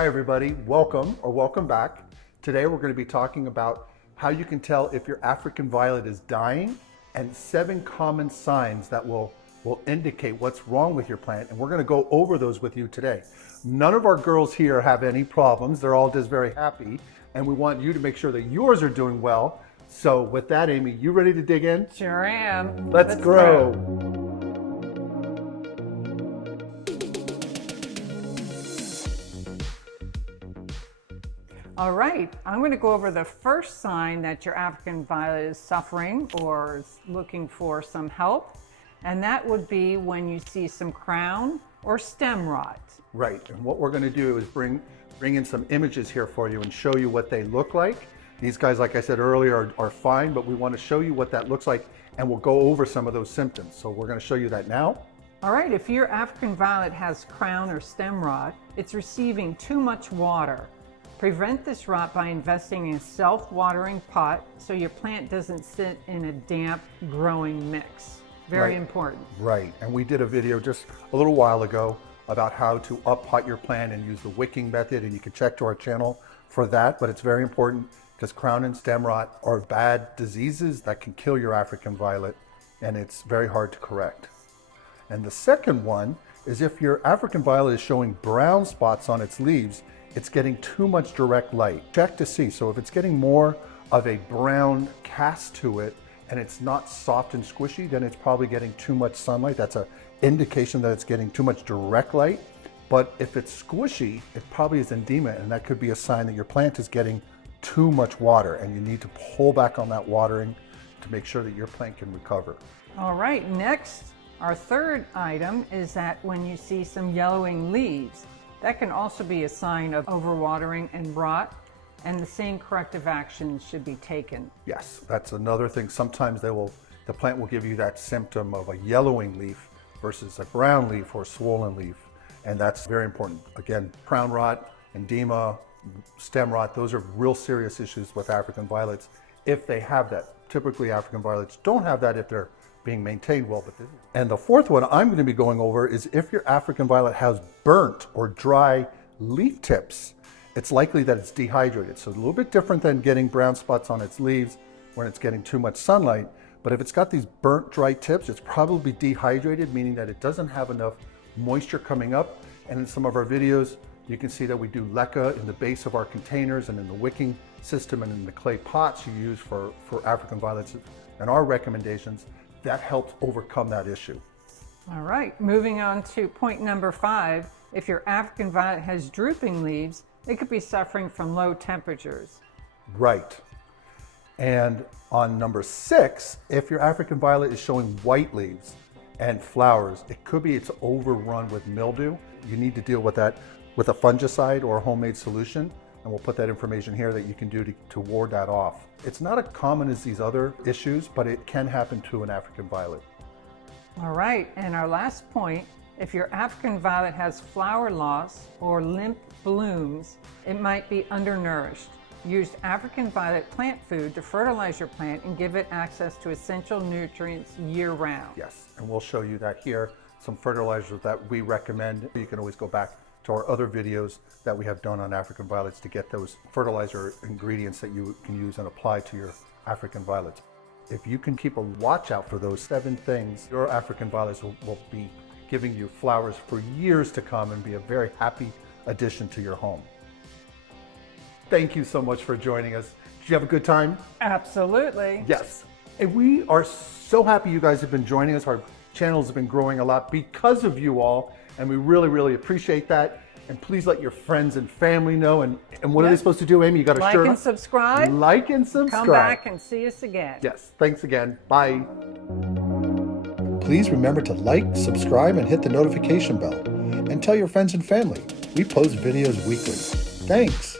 Hi everybody, welcome back. Today we're going to be talking about how you can tell if your African violet is dying and 7 common signs that will indicate what's wrong with your plant, and we're going to go over those with you today. None of our girls here have any problems. They're all just very happy, and we want you to make sure that yours are doing well. So with that, Amy, you ready to dig in? Sure am. Let's grow. All right, I'm going to go over the first sign that your African violet is suffering or is looking for some help, and that would be when you see some crown or stem rot. Right, and what we're going to do is bring in some images here for you and show you what they look like. These guys, like I said earlier, are fine, but we want to show you what that looks like, and we'll go over some of those symptoms. So we're going to show you that now. All right, if your African violet has crown or stem rot, it's receiving too much water. Prevent this rot by investing in a self-watering pot so your plant doesn't sit in a damp growing mix. Very important. Right, and we did a video just a little while ago about how to up-pot your plant and use the wicking method, and you can check to our channel for that, but it's very important because crown and stem rot are bad diseases that can kill your African violet, and it's very hard to correct. And the second one is if your African violet is showing brown spots on its leaves, it's getting too much direct light. Check to see. So if it's getting more of a brown cast to it and it's not soft and squishy, then it's probably getting too much sunlight. That's an indication that it's getting too much direct light. But if it's squishy, it probably is edema, and that could be a sign that your plant is getting too much water, and you need to pull back on that watering to make sure that your plant can recover. All right, next, our third item is that when you see some yellowing leaves, that can also be a sign of overwatering and rot, and the same corrective actions should be taken. Yes, that's another thing. Sometimes the plant will give you that symptom of a yellowing leaf versus a brown leaf or swollen leaf, and that's very important. Again, crown rot, edema, stem rot, those are real serious issues with African violets if they have that. Typically, African violets don't have that if they're being maintained well. And the fourth one I'm going to be going over is if your African violet has burnt or dry leaf tips, it's likely that it's dehydrated. So a little bit different than getting brown spots on its leaves when it's getting too much sunlight. But if it's got these burnt dry tips, it's probably dehydrated, meaning that it doesn't have enough moisture coming up. And in some of our videos, you can see that we do leca in the base of our containers and in the wicking system and in the clay pots you use for African violets and our recommendations. That helps overcome that issue. All right, moving on to point number 5. If your African violet has drooping leaves, it could be suffering from low temperatures. Right. And on number 6, if your African violet is showing white leaves and flowers, it could be it's overrun with mildew. You need to deal with that with a fungicide or a homemade solution. And we'll put that information here that you can do to ward that off. It's not as common as these other issues, but it can happen to an African violet. All right, and our last point, if your African violet has flower loss or limp blooms, it might be undernourished. Use African violet plant food to fertilize your plant and give it access to essential nutrients year-round. Yes, and we'll show you that here, some fertilizers that we recommend. You can always go back to our other videos that we have done on African violets to get those fertilizer ingredients that you can use and apply to your African violets. If you can keep a watch out for those 7 things, your African violets will be giving you flowers for years to come and be a very happy addition to your home. Thank you so much for joining us. Did you have a good time? Absolutely. Yes. And we are so happy you guys have been joining us. Our channels have been growing a lot because of you all, and we really, really appreciate that. And please let your friends and family know. And what are they supposed to do, Amy? You got to like and subscribe. Like and subscribe. Come back and see us again. Yes. Thanks again. Bye. Please remember to like, subscribe, and hit the notification bell. And tell your friends and family. We post videos weekly. Thanks.